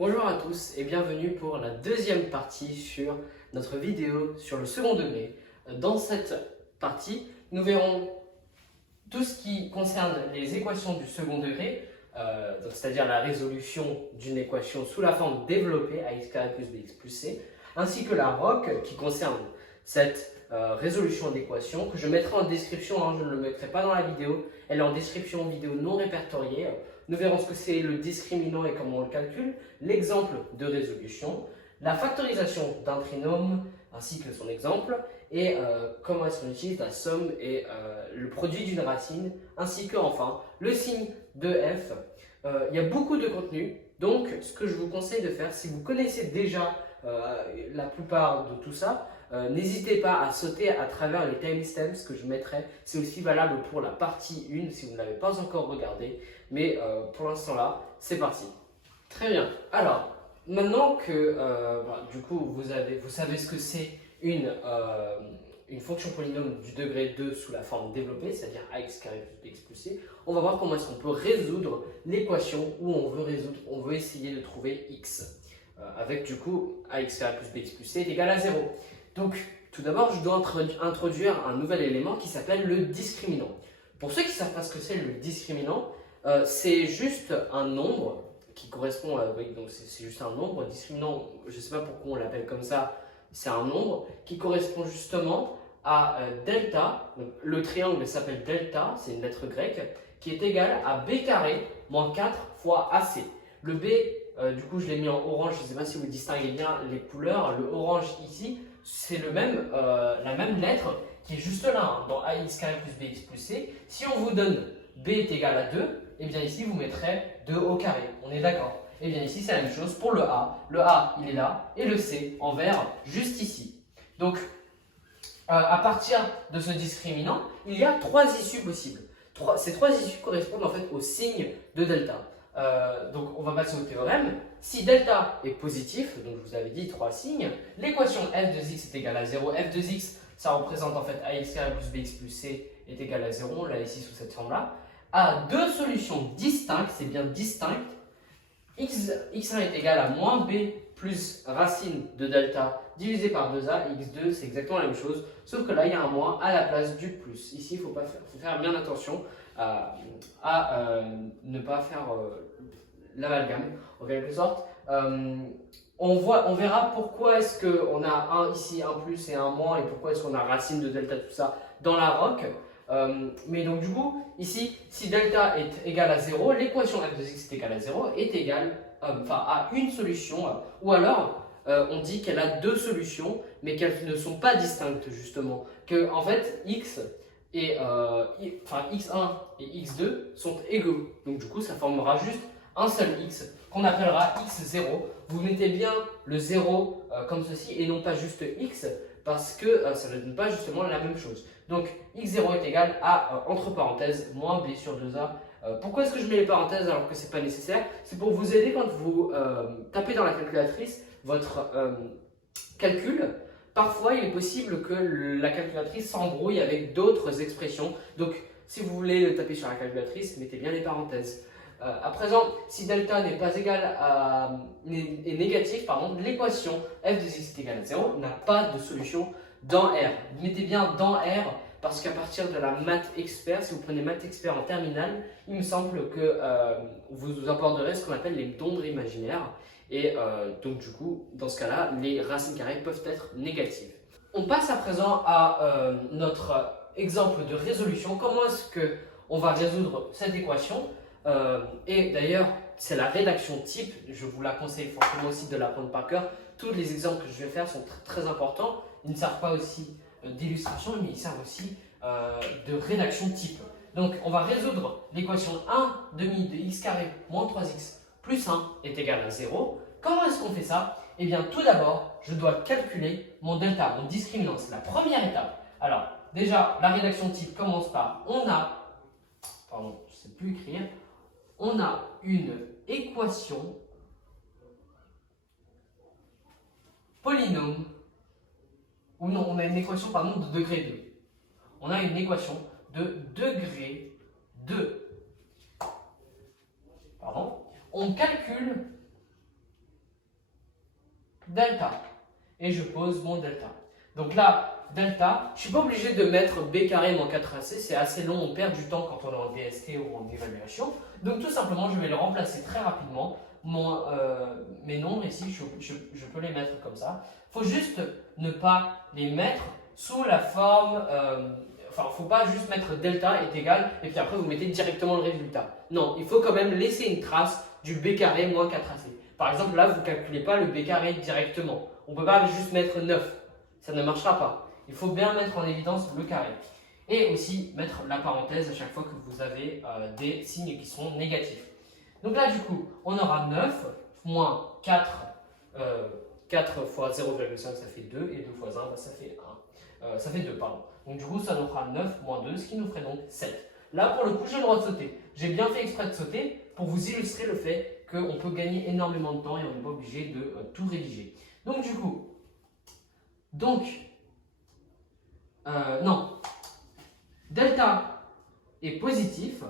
Bonjour à tous et bienvenue pour la deuxième partie sur notre vidéo sur le second degré. Dans cette partie, nous verrons tout ce qui concerne les équations du second degré, c'est-à-dire la résolution d'une équation sous la forme développée ax carré plus bx plus c, ainsi que la ROC qui concerne cette résolution d'équation que je mettrai en description, hein, je ne le mettrai pas dans la vidéo, elle est en description vidéo non répertoriée. Nous verrons ce que c'est le discriminant et comment on le calcule, l'exemple de résolution, la factorisation d'un trinôme ainsi que son exemple, et comment est-ce qu'on utilise la somme et le produit d'une racine, ainsi que enfin le signe de f. Il y a beaucoup de contenu, donc ce que je vous conseille de faire, si vous connaissez déjà la plupart de tout ça, n'hésitez pas à sauter à travers les timestamps que je mettrai. C'est aussi valable pour la partie 1 si vous ne l'avez pas encore regardé, mais pour l'instant là, c'est parti. Très bien, alors maintenant que du coup vous savez ce que c'est une fonction polynôme du degré 2 sous la forme développée, c'est-à-dire ax carré plus bx plus c, on va voir comment est-ce qu'on peut résoudre l'équation où on veut essayer de trouver x, avec du coup ax carré plus bx plus c est égal à 0. Donc tout d'abord, je dois introduire un nouvel élément qui s'appelle le discriminant. Pour ceux qui ne savent pas ce que c'est le discriminant, c'est juste un nombre qui correspond à, donc c'est juste un nombre. Discriminant, je ne sais pas pourquoi on l'appelle comme ça, c'est un nombre qui correspond justement à delta. Donc, le triangle s'appelle delta, c'est une lettre grecque, qui est égale à b carré moins 4 fois ac. Le b, du coup je l'ai mis en orange, je ne sais pas si vous distinguez bien les couleurs. Le orange ici, c'est la même lettre qui est juste là, hein, dans ax carré plus bx plus c. Si on vous donne b est égal à 2, et bien ici vous mettrez 2 au carré, on est d'accord. Et bien ici c'est la même chose pour le a. Le a il est là et le c en vert juste ici. Donc à partir de ce discriminant, il y a trois issues possibles. Ces trois issues correspondent en fait au signe de delta. Donc on va passer au théorème. Si delta est positif, donc je vous avais dit trois signes, l'équation f de x est égale à 0. F de x, ça représente en fait ax carré plus bx plus c est égal à 0, là ici sous cette forme-là, a deux solutions distinctes, c'est bien distinct. x1 est égal à moins b plus racine de delta divisé par 2a, x2 c'est exactement la même chose, sauf que là il y a un moins à la place du plus. Ici il faut faire bien attention à ne pas faire l'amalgame en quelque sorte. On verra pourquoi est-ce qu'on a ici un plus et un moins et pourquoi est-ce qu'on a racine de delta tout ça dans la ROC. Mais donc du coup, ici, si delta est égal à 0, l'équation f de x est égale à 0 est égale à une solution, ou alors on dit qu'elle a deux solutions, mais qu'elles ne sont pas distinctes justement. Que en fait, x et x1 et x2 sont égaux. Donc du coup, ça formera juste un seul x qu'on appellera x0. Vous mettez bien le 0 comme ceci et non pas juste x, parce que ça ne donne pas justement la même chose. Donc x0 est égal à, entre parenthèses, moins b sur 2a. Pourquoi est-ce que je mets les parenthèses alors que ce n'est pas nécessaire? C'est pour vous aider quand vous tapez dans la calculatrice votre calcul. Parfois, il est possible que la calculatrice s'embrouille avec d'autres expressions. Donc, si vous voulez le taper sur la calculatrice, mettez bien les parenthèses. À présent, si delta n'est pas égal à est négatif, l'équation f de x est égal à 0 n'a pas de solution dans R. Mettez bien dans R parce qu'à partir de la maths expert, si vous prenez maths expert en terminale, il me semble que vous aborderez ce qu'on appelle les nombres imaginaires. Et donc du coup, dans ce cas-là, les racines carrées peuvent être négatives. On passe à présent à notre exemple de résolution. Comment est-ce qu'on va résoudre cette équation? Et d'ailleurs, c'est la rédaction type. Je vous la conseille fortement aussi de l'apprendre par cœur. Tous les exemples que je vais faire sont très importants. Ils ne servent pas aussi d'illustration, mais ils servent aussi de rédaction type. Donc, on va résoudre l'équation 1 demi de x carré moins 3x plus 1 est égal à 0. Comment est-ce qu'on fait ça? Eh bien, tout d'abord, je dois calculer mon delta, mon discriminant. C'est la première étape. Alors, déjà, la rédaction type commence par on a une équation polynôme, ou non, on a une équation de degré 2. On a une équation de degré 2. On calcule delta. Et je pose mon delta. Donc là, delta, je ne suis pas obligé de mettre b carré moins 4ac, c'est assez long, on perd du temps quand on est en DST ou en évaluation. Donc tout simplement, je vais le remplacer très rapidement. Mes nombres ici, je peux les mettre comme ça. Il faut juste ne pas les mettre sous la forme... Enfin, il ne faut pas juste mettre delta est égal et puis après vous mettez directement le résultat. Non, il faut quand même laisser une trace du b carré moins 4ac. Par exemple, là, vous ne calculez pas le b carré directement. On ne peut pas juste mettre 9. Ça ne marchera pas. Il faut bien mettre en évidence le carré. Et aussi mettre la parenthèse à chaque fois que vous avez des signes qui sont négatifs. Donc là, du coup, on aura 9 moins 4. 4 fois 0,5, ça fait 2. Et 2 fois 1, bah, ça fait 1. Ça fait 2, pardon. Donc du coup, ça nous fera 9 moins 2, ce qui nous ferait donc 7. Là, pour le coup, j'ai le droit de sauter. J'ai bien fait exprès de sauter pour vous illustrer le fait qu'on peut gagner énormément de temps et on n'est pas obligé de tout rédiger. Donc du coup, non, delta est positif,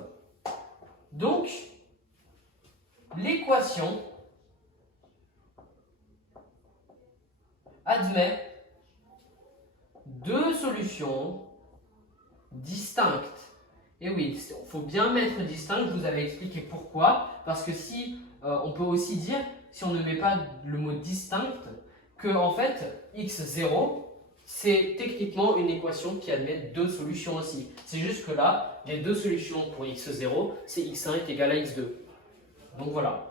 donc l'équation admet deux solutions distinctes. Et oui, il faut bien mettre distinct, je vous avais expliqué pourquoi, parce que si, on peut aussi dire, si on ne met pas le mot distinct, que en fait, x0, c'est techniquement une équation qui admet deux solutions aussi. C'est juste que là, les deux solutions pour x0, c'est x1 est égal à x2. Donc voilà.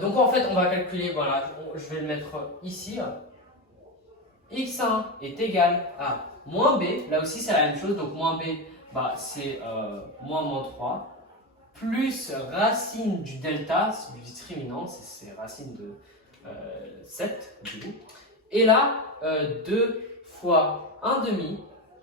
Donc en fait, on va calculer, voilà, je vais le mettre ici. x1 est égal à moins b, là aussi c'est la même chose, donc moins b, bah, c'est moins 3, plus racine du delta, c'est du discriminant, c'est racine de 7, du coup. Et là, 2 fois 1 demi,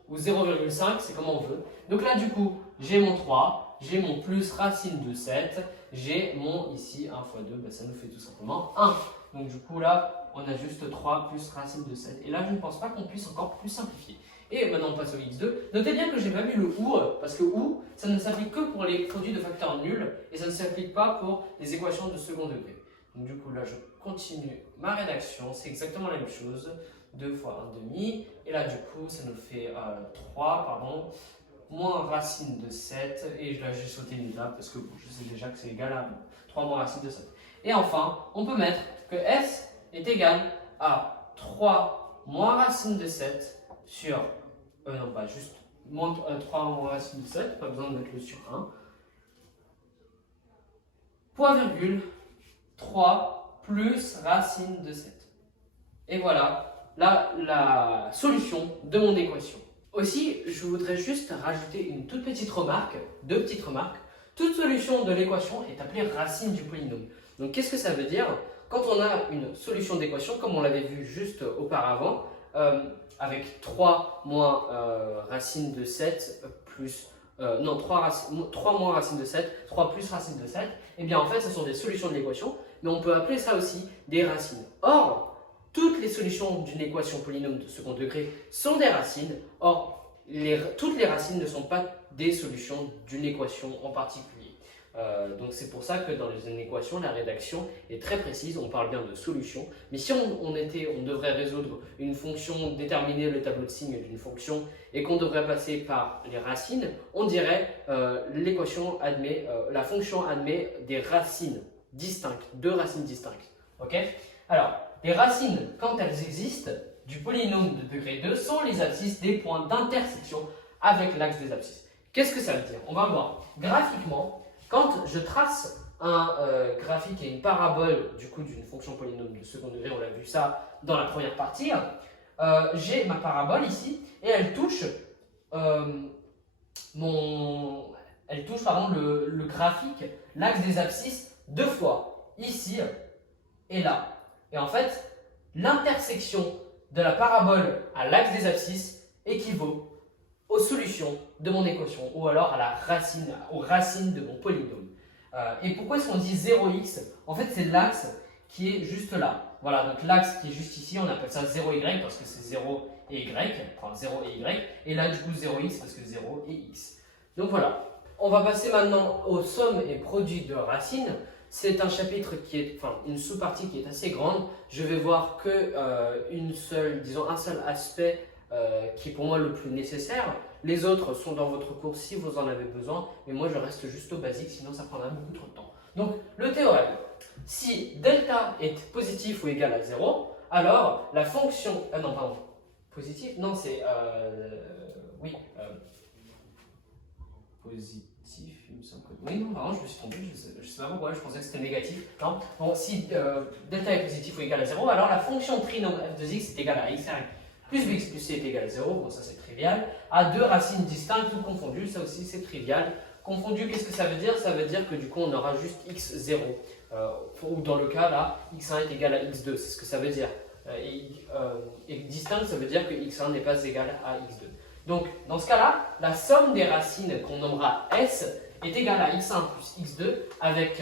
ou 0,5, c'est comme on veut. Donc là, du coup, j'ai mon 3, j'ai mon plus racine de 7, j'ai mon ici 1 fois 2, bah, ça nous fait tout simplement 1. Donc du coup, là, on a juste 3 plus racine de 7. Et là, je ne pense pas qu'on puisse encore plus simplifier. Et maintenant, on passe au x2. Notez bien que je n'ai pas mis le ou, parce que ou, ça ne s'applique que pour les produits de facteurs nuls, et ça ne s'applique pas pour les équations de second degré. Donc du coup, là, je continue ma rédaction. C'est exactement la même chose. 2 fois 1 demi. Et là, du coup, ça nous fait 3, pardon, moins racine de 7. Et là, j'ai sauté une étape parce que je sais déjà que c'est égal à 3 moins racine de 7. Et enfin, on peut mettre que S est égal à 3 moins racine de 7 sur... non, pas juste 3 moins racine de 7, pas besoin de mettre le sur 1. Point virgule 3 plus racine de 7. Et voilà la solution de mon équation. Aussi, je voudrais juste rajouter une toute petite remarque, deux petites remarques. Toute solution de l'équation est appelée racine du polynôme. Donc qu'est-ce que ça veut dire? Quand on a une solution d'équation, comme on l'avait vu juste auparavant, avec 3 moins racine de 7 plus... non, 3 moins racine de 7, 3 plus racine de 7, et bien en fait, ce sont des solutions de l'équation, mais on peut appeler ça aussi des racines. Or, toutes les solutions d'une équation polynôme de second degré sont des racines. Or, toutes les racines ne sont pas des solutions d'une équation en particulier. Donc c'est pour ça que dans une équation, la rédaction est très précise, on parle bien de solution. Mais si on devrait résoudre une fonction, déterminer le tableau de signes d'une fonction et qu'on devrait passer par les racines, on dirait l'équation admet, la fonction admet des racines distinctes, deux racines distinctes. Ok? Alors, les racines, quand elles existent, du polynôme de degré 2 sont les abscisses des points d'intersection avec l'axe des abscisses. Qu'est-ce que ça veut dire? On va voir. Graphiquement, quand je trace un graphique et une parabole du coup d'une fonction polynôme de second degré, on l'a vu ça dans la première partie, j'ai ma parabole ici et elle touche, le graphique, l'axe des abscisses deux fois, ici et là. Et en fait, l'intersection de la parabole à l'axe des abscisses équivaut aux solutions de mon équation ou alors à aux racines de mon polynôme. Et pourquoi est-ce qu'on dit 0x? En fait, c'est l'axe qui est juste là. Voilà, donc l'axe qui est juste ici, on appelle ça 0y parce que c'est 0 et y, enfin 0 et y. Et là, du coup, 0x parce que 0 et x. Donc voilà. On va passer maintenant aux sommes et produits de racines. c'est un chapitre qui est, enfin une sous-partie qui est assez grande. Je vais voir que un seul aspect qui est pour moi le plus nécessaire. Les autres sont dans votre cours si vous en avez besoin, mais moi je reste juste au basique, sinon ça prendra beaucoup trop de temps. Donc le théorème, si delta est positif ou égal à 0, alors la fonction, non pardon, positif, non c'est, oui, positif, il me semble que, oui non pardon je me suis trompé, je sais pas pourquoi, je pensais que c'était négatif, non, bon si delta est positif ou égal à 0, alors la fonction trinomiale f de x est égale à x carré plus bx plus c est égal à 0, bon ça c'est trivial, à deux racines distinctes ou confondues, ça aussi c'est trivial. Confondu, qu'est-ce que ça veut dire? Ça veut dire que du coup on aura juste x0, ou dans le cas là, x1 est égal à x2, c'est ce que ça veut dire. Et distinct, ça veut dire que x1 n'est pas égal à x2. Donc dans ce cas-là, la somme des racines qu'on nommera s est égale à x1 plus x2 avec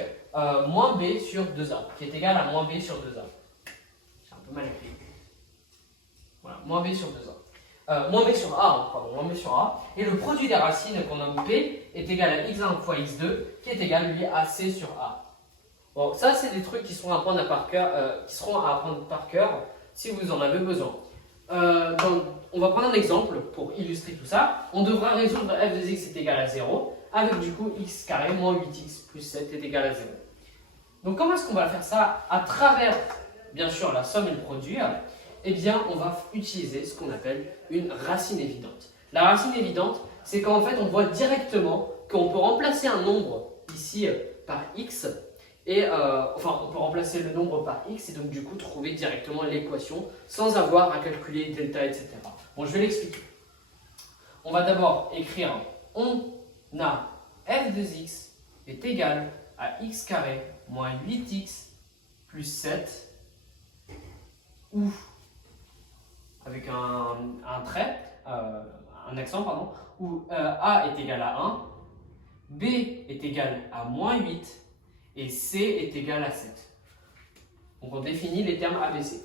moins b sur 2a, qui est égal à moins b sur 2a. J'ai un peu mal écrit. Voilà, moins b sur 2a. Moins b sur a, pardon, moins b sur a. Et le produit des racines qu'on nomme p est égal à x1 fois x2, qui est égal lui à c sur a. Bon, ça c'est des trucs qui seront à apprendre par cœur si vous en avez besoin. On va prendre un exemple pour illustrer tout ça. On devra résoudre f de x est égal à 0 avec du coup x carré moins 8x plus 7 est égal à 0. Donc comment est-ce qu'on va faire ça à travers, bien sûr, la somme et le produit? Eh bien, on va utiliser ce qu'on appelle une racine évidente. La racine évidente, c'est quand en fait on voit directement qu'on peut remplacer un nombre ici par x, et enfin on peut remplacer le nombre par x et donc du coup trouver directement l'équation sans avoir à calculer delta, etc. Bon, je vais l'expliquer. On va d'abord écrire, on a f de x est égal à x carré moins 8x plus 7, ou avec un trait, un accent, pardon, où A est égal à 1, B est égal à moins 8 et C est égal à 7. Donc on définit les termes ABC.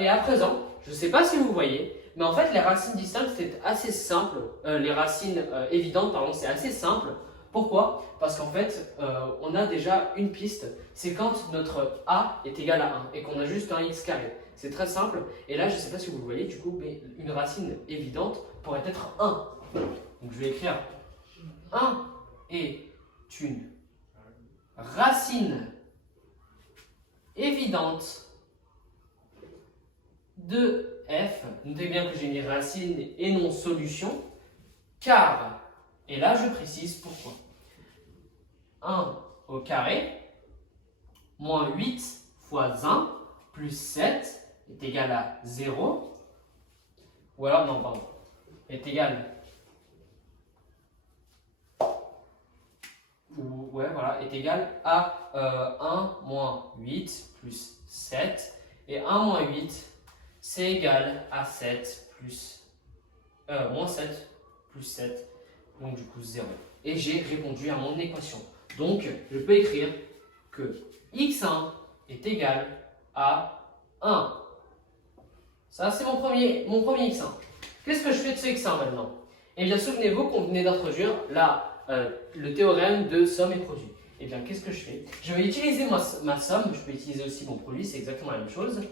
Et à présent, je ne sais pas si vous voyez, mais en fait les racines distinctes c'est assez simple, les racines évidentes, pardon, c'est assez simple. Pourquoi? Parce qu'en fait, on a déjà une piste, c'est quand notre A est égal à 1 et qu'on a juste un x carré. C'est très simple. Et là, je ne sais pas si vous le voyez, du coup, mais une racine évidente pourrait être 1. Donc je vais écrire 1 est une racine évidente de f. Notez bien que j'ai mis racine et non solution, car, et là je précise pourquoi, 1 au carré moins 8 fois 1 plus 7 est égal à 0, ou alors, non, pardon, est égal, est égal à 1 moins 8 plus 7, et 1 moins 8, c'est égal à 7 plus, moins 7 plus 7, donc du coup 0. Et j'ai répondu à mon équation. Donc, je peux écrire que x1 est égal à 1. Ça, c'est mon premier x1. Qu'est-ce que je fais de ce x1 maintenant? Eh bien, souvenez-vous qu'on venait d'introduire le théorème de somme et produit. Eh bien, qu'est-ce que je fais? Je vais utiliser ma somme, je peux utiliser aussi mon produit, c'est exactement la même chose.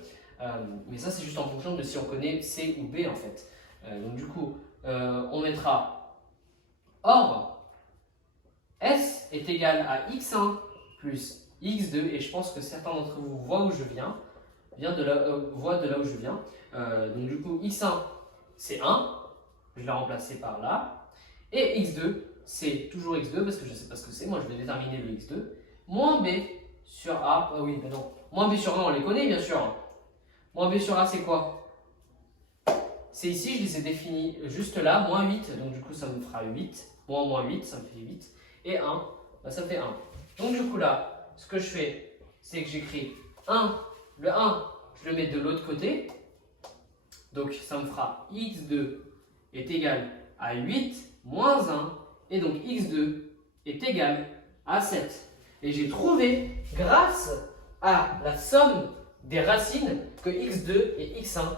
Mais ça, c'est juste en fonction de si on connaît C ou B, en fait. Donc, du coup, on mettra or, S est égal à x1 plus x2, et je pense que certains d'entre vous voient où je viens, voient de là où je viens. Donc du coup, x1, c'est 1, je l'ai remplacé par là, et x2, c'est toujours x2, parce que je ne sais pas ce que c'est, moi je vais déterminer le x2, moins b sur a, oui, mais non, moins b sur a, on les connaît bien sûr. Moins b sur a, c'est quoi? C'est ici, je les ai définis juste là, moins 8, donc du coup ça me fera 8, moins 8, ça me fait 8, et 1, bah, ça fait 1. Donc du coup là, ce que je fais, c'est que j'écris 1, le 1, je le mets de l'autre côté, donc ça me fera x2 est égal à 8 moins 1, et donc x2 est égal à 7. Et j'ai trouvé, grâce à la somme des racines, que x2 et x1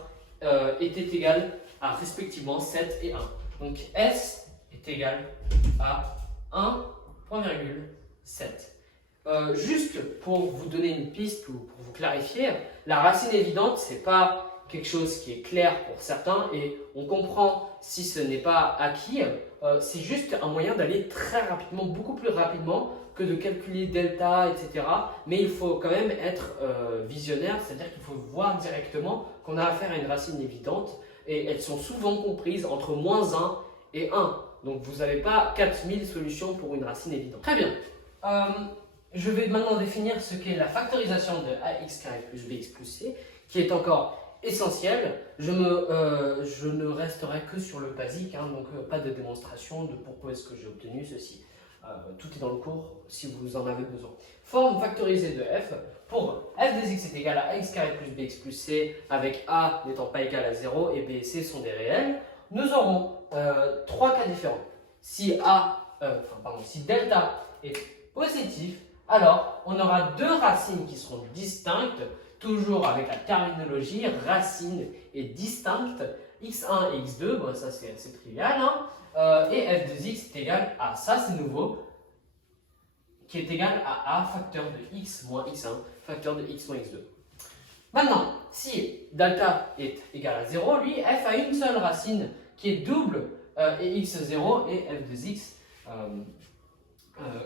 étaient égales à respectivement 7 et 1. Donc S est égal à 1,7. Juste pour vous donner une piste ou pour vous clarifier, la racine évidente, ce n'est pas quelque chose qui est clair pour certains et on comprend si ce n'est pas acquis. C'est juste un moyen d'aller très rapidement, beaucoup plus rapidement que de calculer delta, etc. Mais il faut quand même être visionnaire, c'est-à-dire qu'il faut voir directement qu'on a affaire à une racine évidente et elles sont souvent comprises entre -1 et 1. Donc vous n'avez pas 4000 solutions pour une racine évidente. Très bien. Je vais maintenant définir ce qu'est la factorisation de ax carré plus bx plus c, qui est encore essentiel. Je ne resterai que sur le basique, donc pas de démonstration de pourquoi est-ce que j'ai obtenu ceci. Tout est dans le cours si vous en avez besoin. Forme factorisée de f pour f de x est égal à ax carré plus bx plus c avec a n'étant pas égal à 0 et b et c sont des réels. Nous aurons trois cas différents. Si delta est positif, alors on aura deux racines qui seront distinctes, toujours avec la terminologie racine et distincte, x1 et x2, bon, ça c'est assez trivial, et f de x est égal à, ça c'est nouveau, qui est égal à a facteur de x moins x1, facteur de x moins x2. Maintenant, si delta est égal à 0, lui, f a une seule racine qui est double et x0 et f de x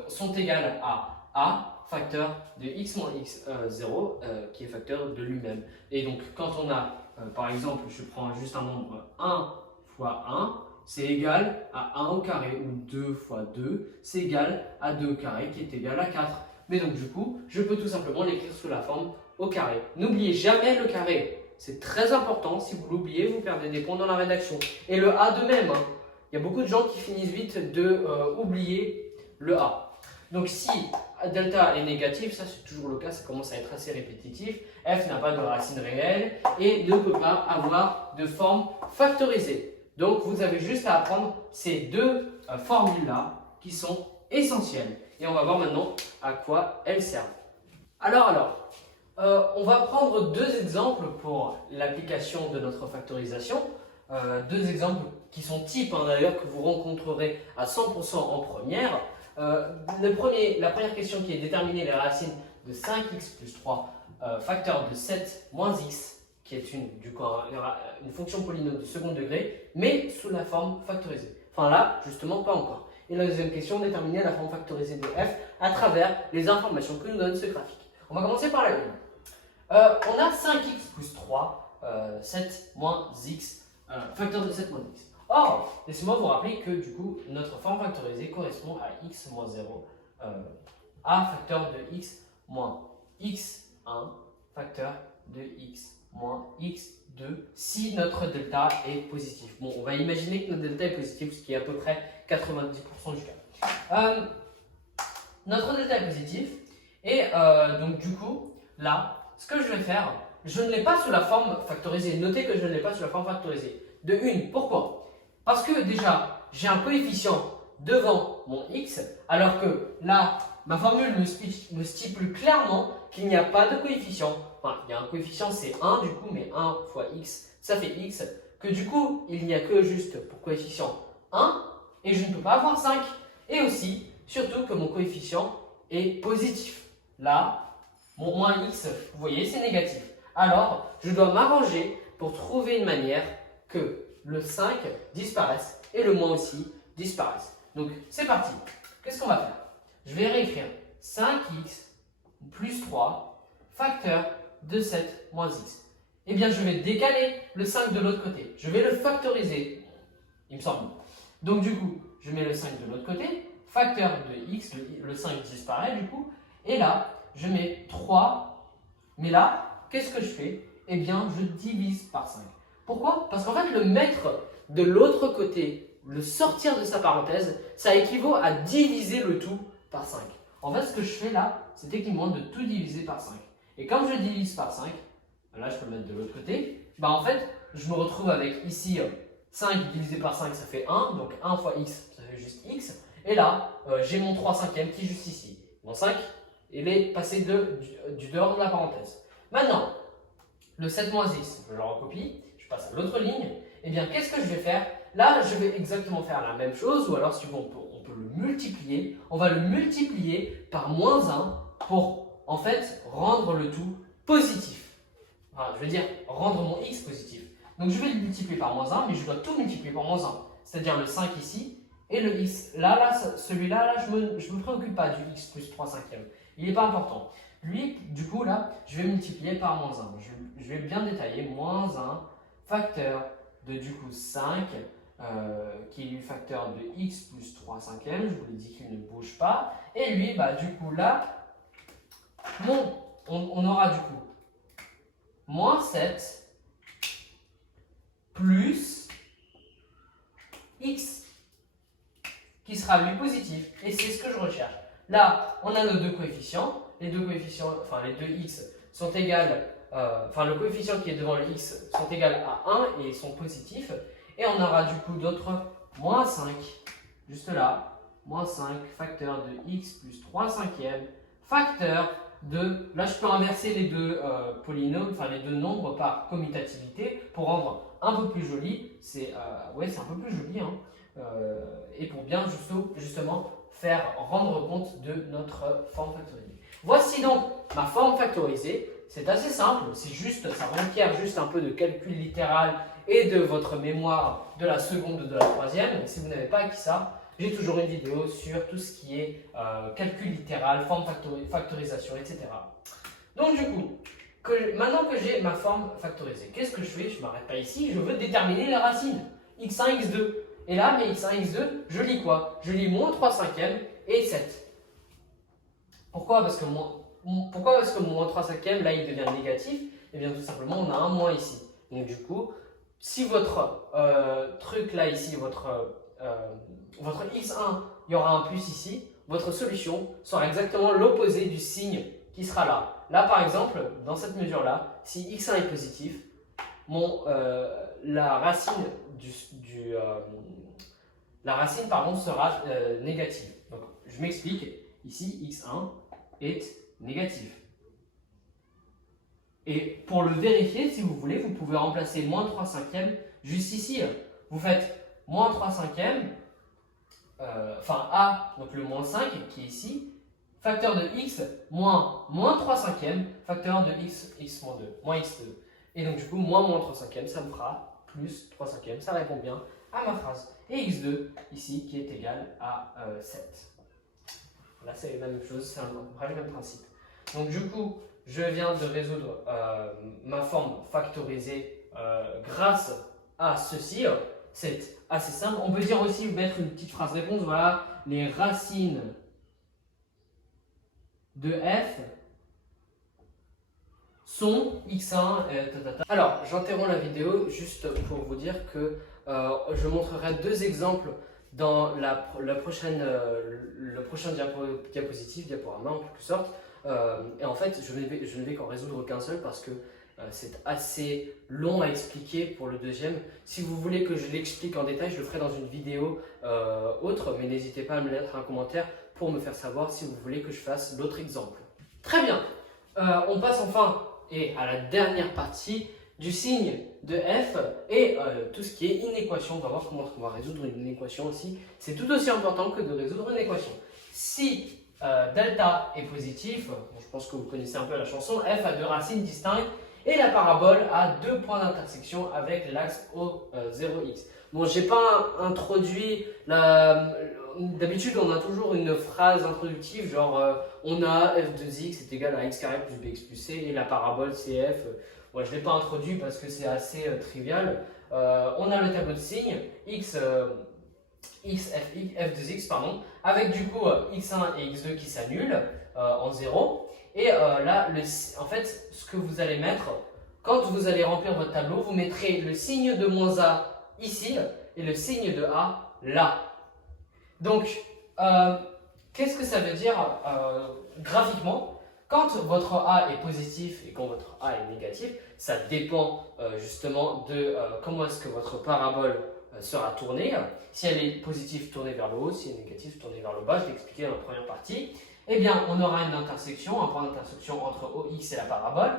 sont égales à a facteur de x moins x0 qui est facteur de lui-même. Et donc quand on a, par exemple, je prends juste un nombre 1 fois 1, c'est égal à 1 au carré, ou 2 fois 2, c'est égal à 2 au carré qui est égal à 4. Mais donc du coup, je peux tout simplement l'écrire sous la forme au carré. N'oubliez jamais le carré, c'est très important, si vous l'oubliez, vous perdez des points dans la rédaction. Et le a de même, il y a beaucoup de gens qui finissent vite de oublier le a. Donc si delta est négatif, ça c'est toujours le cas, ça commence à être assez répétitif, f n'a pas de racine réelle et ne peut pas avoir de forme factorisée. Donc vous avez juste à apprendre ces deux formules-là qui sont essentielles. Et on va voir maintenant à quoi elles servent. Alors, on va prendre deux exemples pour l'application de notre factorisation. Deux exemples qui sont types d'ailleurs que vous rencontrerez à 100% en première. La première question qui est déterminer les racines de 5x plus 3 facteur de 7 moins x, qui est une fonction polynôme de second degré, mais sous la forme factorisée. Enfin là, justement, pas encore. Et la deuxième question, déterminer la forme factorisée de f à travers les informations que nous donne ce graphique. On va commencer par la 1. On a 5x plus 3, 7 moins x, facteur de 7 moins x. Or, laissez-moi vous rappeler que du coup, notre forme factorisée correspond à x moins 0, a facteur de x moins x1, facteur de x moins x2, si notre delta est positif. Bon, on va imaginer que notre delta est positif, ce qui est à peu près 90% du cas. Notre delta est positif, et donc du coup, là, ce que je vais faire, je ne l'ai pas sous la forme factorisée. Notez que je ne l'ai pas sous la forme factorisée. De 1, pourquoi ? Parce que déjà, j'ai un coefficient devant mon x, alors que là, ma formule me stipule clairement qu'il n'y a pas de coefficient. Enfin, il y a un coefficient, c'est 1 du coup, mais 1 fois x, ça fait x. Que du coup, il n'y a que juste pour coefficient 1, et je ne peux pas avoir 5. Et aussi, surtout que mon coefficient est positif. Là, mon moins x, vous voyez, c'est négatif. Alors, je dois m'arranger pour trouver une manière que le 5 disparaisse et le moins aussi disparaisse. Donc, c'est parti. Qu'est-ce qu'on va faire? Je vais réécrire 5x plus 3 facteur de 7 moins x. Eh bien, je vais décaler le 5 de l'autre côté. Je vais le factoriser, il me semble. Donc, du coup, je mets le 5 de l'autre côté, facteur de x, le 5 disparaît du coup, et là, je mets 3. Mais là, qu'est-ce que je fais? Eh bien, je divise par 5. Pourquoi? Parce qu'en fait, le mettre de l'autre côté, le sortir de sa parenthèse, ça équivaut à diviser le tout par 5. En fait, ce que je fais là, c'est techniquement de tout diviser par 5. Et comme je divise par 5, là, je peux le mettre de l'autre côté, en fait, je me retrouve avec ici 5 divisé par 5, ça fait 1. Donc 1 fois x, ça fait juste x. Et là, j'ai mon 3 cinquième qui est juste ici. Mon 5, il est passé du dehors de la parenthèse. Maintenant, le 7 moins x, je le recopie, je passe à l'autre ligne. Eh bien, qu'est-ce que je vais faire? Là, je vais exactement faire la même chose, ou alors si on peut le multiplier, on va le multiplier par moins 1 pour en fait rendre le tout positif. Enfin, je veux dire rendre mon x positif. Donc je vais le multiplier par moins 1, mais je dois tout multiplier par moins 1. C'est-à-dire le 5 ici et le x. Là celui-là, je me préoccupe pas du x plus 3 cinquièmes. Il n'est pas important. Lui, du coup, là, je vais multiplier par moins 1. Je vais bien détailler. Moins 1 facteur de du coup 5, qui est le facteur de x plus 3 cinquièmes. Je vous l'ai dit qu'il ne bouge pas. Et lui, bah, du coup, là, on aura du coup moins 7 plus x qui sera lui positif. Et c'est ce que je recherche. Là, on a nos deux coefficients. Les deux coefficients, enfin les deux x sont égales, le coefficient qui est devant le x sont égales à 1 et sont positifs. Et on aura du coup d'autres moins 5, juste là, moins 5 facteur de x plus 3 cinquièmes, facteur de, là je peux inverser les deux polynômes, enfin les deux nombres par commutativité pour rendre un peu plus joli. C'est un peu plus joli, hein. Et pour bien justement faire rendre compte de notre forme factorisée. Voici donc ma forme factorisée. C'est assez simple, ça requiert juste un peu de calcul littéral et de votre mémoire de la seconde ou de la troisième. Et si vous n'avez pas acquis ça, j'ai toujours une vidéo sur tout ce qui est calcul littéral, forme factorisation, etc. Donc du coup, maintenant que j'ai ma forme factorisée, qu'est-ce que je fais? Je ne m'arrête pas ici, je veux déterminer les racines. x1, x2. Et là, mes x1, x2, je lis quoi? Je lis moins 3 cinquièmes et 7. Pourquoi? Parce que moins 3 cinquièmes, là, il devient négatif. Et bien tout simplement, on a un moins ici. Donc du coup, si votre truc là, ici, votre x1, il y aura un plus ici, votre solution sera exactement l'opposé du signe qui sera là. Là, par exemple, dans cette mesure-là, si x1 est positif, la racine sera négative. Donc, je m'explique. Ici, x1 est négatif. Et pour le vérifier, si vous voulez, vous pouvez remplacer moins 3 cinquièmes juste ici. Vous faites moins 3 cinquièmes, a, donc le moins 5 qui est ici, facteur de x moins 3 cinquièmes, facteur de x moins 2, moins x2. Et donc du coup, moins 3 cinquièmes, ça me fera plus 3 cinquièmes. Ça répond bien à ma phrase. Et x2, ici, qui est égal à 7. Là, c'est la même chose, c'est le même principe. Donc du coup, je viens de résoudre ma forme factorisée grâce à ceci. C'est assez simple. On peut dire aussi, mettre une petite phrase réponse. Voilà, les racines de f sont x1. Alors, j'interromps la vidéo juste pour vous dire que je montrerai deux exemples dans le prochain diaporama en quelque sorte. Et en fait, je ne vais qu'en résoudre qu'un seul parce que c'est assez long à expliquer pour le deuxième. Si vous voulez que je l'explique en détail, je le ferai dans une vidéo autre, mais n'hésitez pas à me mettre un commentaire pour me faire savoir si vous voulez que je fasse l'autre exemple. Très bien, on passe enfin à la dernière partie du signe de f et tout ce qui est inéquation. On va voir comment on va résoudre une inéquation aussi. C'est tout aussi important que de résoudre une équation. Si delta est positif, je pense que vous connaissez un peu la chanson, f a deux racines distinctes et la parabole a deux points d'intersection avec l'axe O0x. Bon, j'ai pas introduit d'habitude on a toujours une phrase introductive genre on a f de x est égal à x carré plus bx plus c et la parabole cf. Moi, je ne l'ai pas introduit parce que c'est assez trivial. On a le tableau de signes f de x, pardon, avec du coup x1 et x2 qui s'annulent en 0. Et là, en fait, ce que vous allez mettre, quand vous allez remplir votre tableau, vous mettrez le signe de moins a ici et le signe de a là. Donc, qu'est-ce que ça veut dire graphiquement? Quand votre A est positif et quand votre A est négatif, ça dépend justement de comment est-ce que votre parabole sera tournée. Si elle est positive, tournée vers le haut, si elle est négative, tournée vers le bas, je l'ai expliqué dans la première partie. Eh bien, on aura une intersection, un point d'intersection entre OX et la parabole,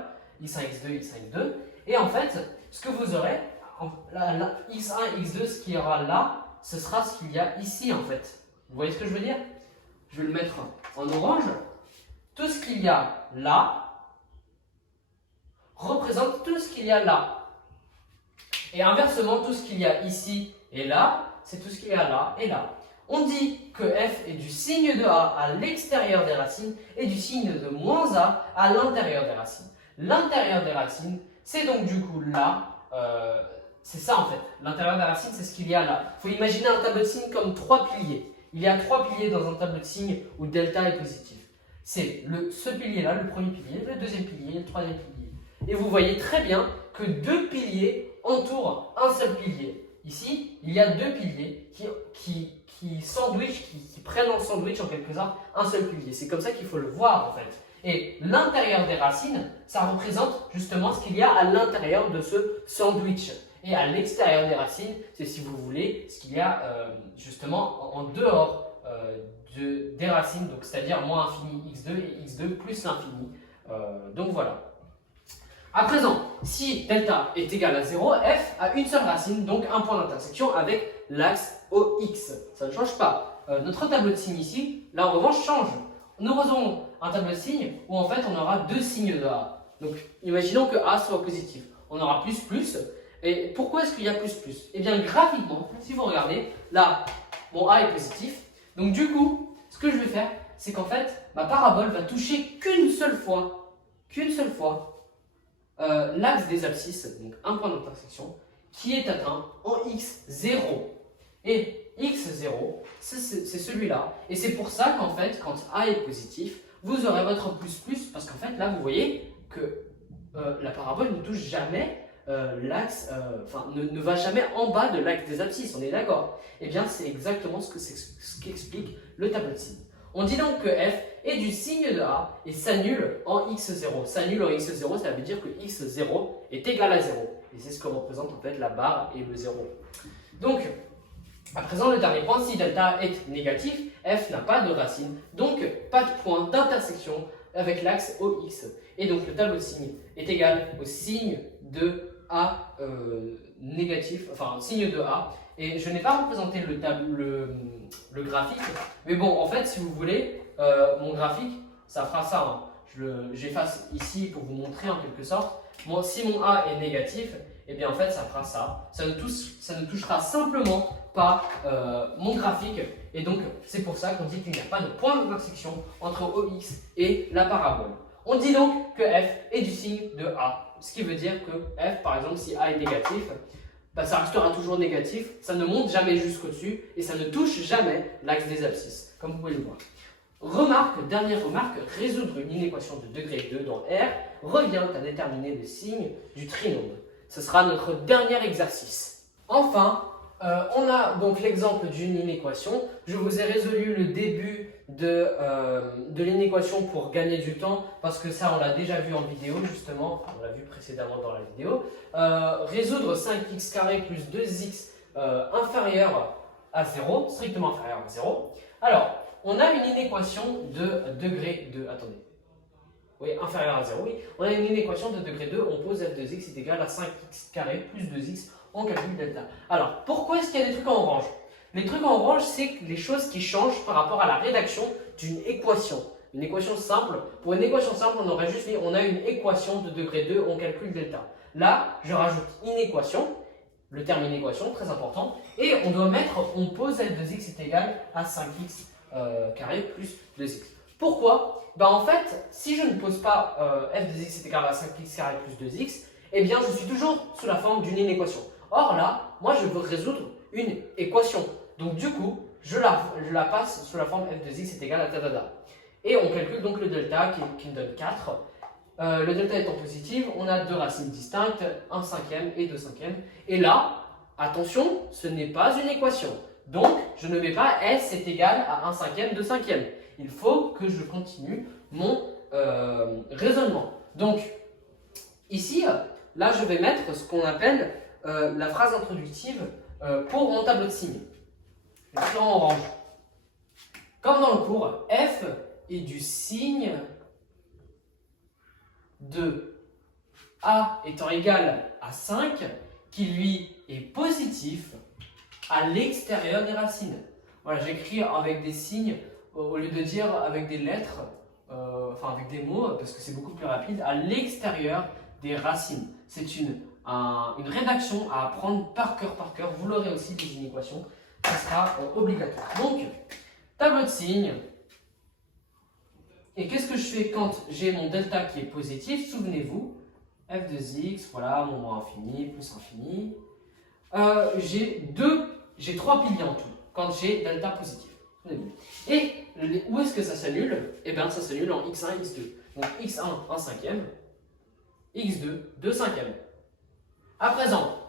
x1, x2, x1, x2. Et en fait, ce que vous aurez, x1, x2, ce qu'il y aura là, ce sera ce qu'il y a ici en fait. Vous voyez ce que je veux dire? Je vais le mettre en orange. tout ce qu'il y a là représente tout ce qu'il y a là. Et inversement, tout ce qu'il y a ici et là, c'est tout ce qu'il y a là et là. On dit que f est du signe de a à l'extérieur des racines et du signe de moins a à l'intérieur des racines. L'intérieur des racines, c'est donc du coup là, c'est ça en fait. L'intérieur des racines, c'est ce qu'il y a là. Il faut imaginer un tableau de signes comme 3 piliers. Il y a 3 piliers dans un tableau de signes où delta est positif. C'est ce pilier-là, le premier pilier, le deuxième pilier, le troisième pilier. Et vous voyez très bien que 2 piliers entourent un seul pilier. Ici, il y a 2 piliers qui prennent dans le sandwich en quelque sorte un seul pilier. C'est comme ça qu'il faut le voir en fait. Et l'intérieur des racines, ça représente justement ce qu'il y a à l'intérieur de ce sandwich. Et à l'extérieur des racines, c'est si vous voulez ce qu'il y a justement en dehors des racines, donc c'est-à-dire moins infini x2 et x2 plus l'infini. Donc voilà. À présent, si delta est égal à 0, f a une seule racine, donc un point d'intersection avec l'axe OX. Ça ne change pas. Notre tableau de signes ici, là en revanche, change. Nous aurons un tableau de signes où en fait on aura 2 signes de A. Donc imaginons que A soit positif. On aura plus plus. Et pourquoi est-ce qu'il y a plus plus? Eh bien graphiquement, si vous regardez, là, mon A est positif. Donc du coup, ce que je vais faire, c'est qu'en fait, ma parabole va toucher qu'une seule fois, l'axe des abscisses, donc un point d'intersection, qui est atteint en x0. Et x0, c'est celui-là. Et c'est pour ça qu'en fait, quand A est positif, vous aurez votre plus plus, parce qu'en fait, là, vous voyez que la parabole ne touche jamais l'axe, ne va jamais en bas de l'axe des abscisses, on est d'accord? Eh bien, c'est exactement ce qu'explique le tableau de signes. On dit donc que f est du signe de A et s'annule en x0. S'annule en x0, ça veut dire que x0 est égal à 0. Et c'est ce que représente en fait la barre et le 0. Donc, à présent, le dernier point, si delta est négatif, f n'a pas de racine, donc pas de point d'intersection avec l'axe OX. Et donc le tableau de signes est égal au signe de A négatif, enfin signe de A. Et je n'ai pas représenté le graphique, mais bon, en fait, si vous voulez, mon graphique, ça fera ça. Hein. J'efface ici pour vous montrer en quelque sorte. Moi, si mon A est négatif, et bien en fait, ça fera ça. Ça ne touchera simplement pas mon graphique. Et donc, c'est pour ça qu'on dit qu'il n'y a pas de point d'intersection entre OX et la parabole. On dit donc que f est du signe de A. Ce qui veut dire que f, par exemple, si A est négatif, bah, ça restera toujours négatif, ça ne monte jamais jusqu'au-dessus et ça ne touche jamais l'axe des abscisses, comme vous pouvez le voir. Dernière remarque, résoudre une inéquation de degré 2 dans R revient à déterminer le signe du trinôme. Ce sera notre dernier exercice. Enfin, on a donc l'exemple d'une inéquation. Je vous ai résolu le début de l'inéquation pour gagner du temps, parce que ça on l'a déjà vu en vidéo justement, on l'a vu précédemment dans la vidéo. Résoudre 5x carré plus 2x inférieur à 0, strictement inférieur à 0. Alors, on a une inéquation de degré 2, attendez. Oui, inférieur à 0, oui. On a une inéquation de degré 2, on pose f de x est égal à 5x carré plus 2x, on calcule delta. Alors, pourquoi est-ce qu'il y a des trucs en orange? Les trucs en orange, c'est les choses qui changent par rapport à la rédaction d'une équation. Une équation simple. Pour une équation simple, on aurait juste dit on a une équation de degré 2, on calcule delta. Là, je rajoute une équation, le terme inéquation, très important, et on doit mettre, on pose f de x est égal à 5x carré plus 2x. Pourquoi? Ben en fait, si je ne pose pas f de x est égal à 5x carré plus 2x, eh bien je suis toujours sous la forme d'une inéquation. Or là, moi je veux résoudre une équation. Donc du coup, je la passe sous la forme f de x est égal à tadada. Et on calcule donc le delta qui me donne 4. Le delta étant positif, on a deux racines distinctes, 1 cinquième et 2 cinquièmes. Et là, attention, ce n'est pas une équation. Donc, je ne mets pas s est égal à 1 cinquième, 2 cinquièmes. Il faut que je continue mon raisonnement. Donc, ici, là, je vais mettre ce qu'on appelle la phrase introductive pour mon tableau de signes. Je vais écrire en orange. Comme dans le cours, f est du signe de a étant égal à 5, qui lui est positif à l'extérieur des racines. Voilà, j'écris avec des signes, au lieu de dire avec des lettres, enfin avec des mots, parce que c'est beaucoup plus rapide, à l'extérieur des racines. C'est une rédaction à apprendre par cœur. Vous l'aurez aussi des inéquations, ça sera obligatoire. Donc, tableau de signes. Et qu'est-ce que je fais quand j'ai mon delta qui est positif? Souvenez-vous, f de x, voilà, mon moins infini, plus infini. J'ai 3 piliers en tout, quand j'ai delta positif. Et où est-ce que ça s'annule? Eh bien, ça s'annule en x1, x2. Donc x1, 1 cinquième, x2, 2 cinquièmes. À présent,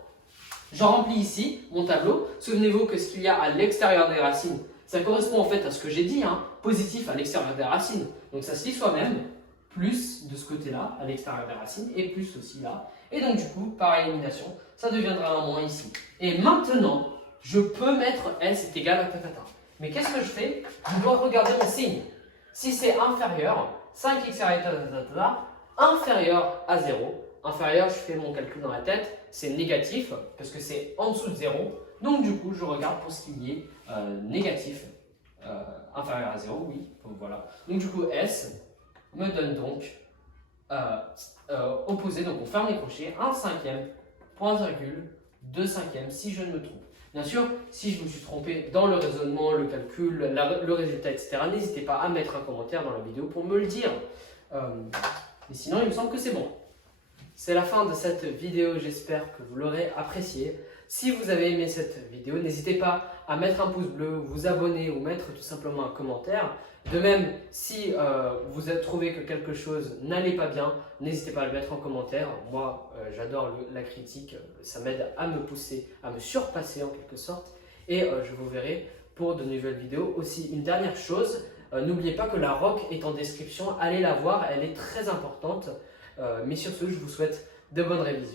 je remplis ici mon tableau. Souvenez-vous que ce qu'il y a à l'extérieur des racines, ça correspond en fait à ce que j'ai dit, hein, positif à l'extérieur des racines. Donc ça se lit soi-même, plus de ce côté-là, à l'extérieur des racines, et plus aussi là. Et donc du coup, par élimination, ça deviendra un moins ici. Et maintenant, je peux mettre S est égal à tatata. Mais qu'est-ce que je fais? Je dois regarder mon signe. Si c'est inférieur, 5x carré tatata, inférieur à 0, inférieur, je fais mon calcul dans la tête, c'est négatif, parce que c'est en dessous de 0. Donc du coup, je regarde pour ce qu'il y ait négatif, inférieur à 0, oui, voilà. Donc du coup, S me donne donc opposé, donc on ferme les crochets, 1 cinquième, point virgule, 2 cinquièmes, si je ne me trompe. Bien sûr, si je me suis trompé dans le raisonnement, le calcul, le résultat, etc., n'hésitez pas à mettre un commentaire dans la vidéo pour me le dire. Et sinon, il me semble que c'est bon. C'est la fin de cette vidéo, j'espère que vous l'aurez appréciée. Si vous avez aimé cette vidéo, n'hésitez pas à mettre un pouce bleu, vous abonner ou mettre tout simplement un commentaire. De même, si vous avez trouvé que quelque chose n'allait pas bien, n'hésitez pas à le mettre en commentaire. Moi, j'adore la critique, ça m'aide à me pousser, à me surpasser en quelque sorte. Et je vous verrai pour de nouvelles vidéos. Aussi, une dernière chose, n'oubliez pas que la rock est en description, allez la voir, elle est très importante. Mais sur ce, je vous souhaite de bonnes révisions.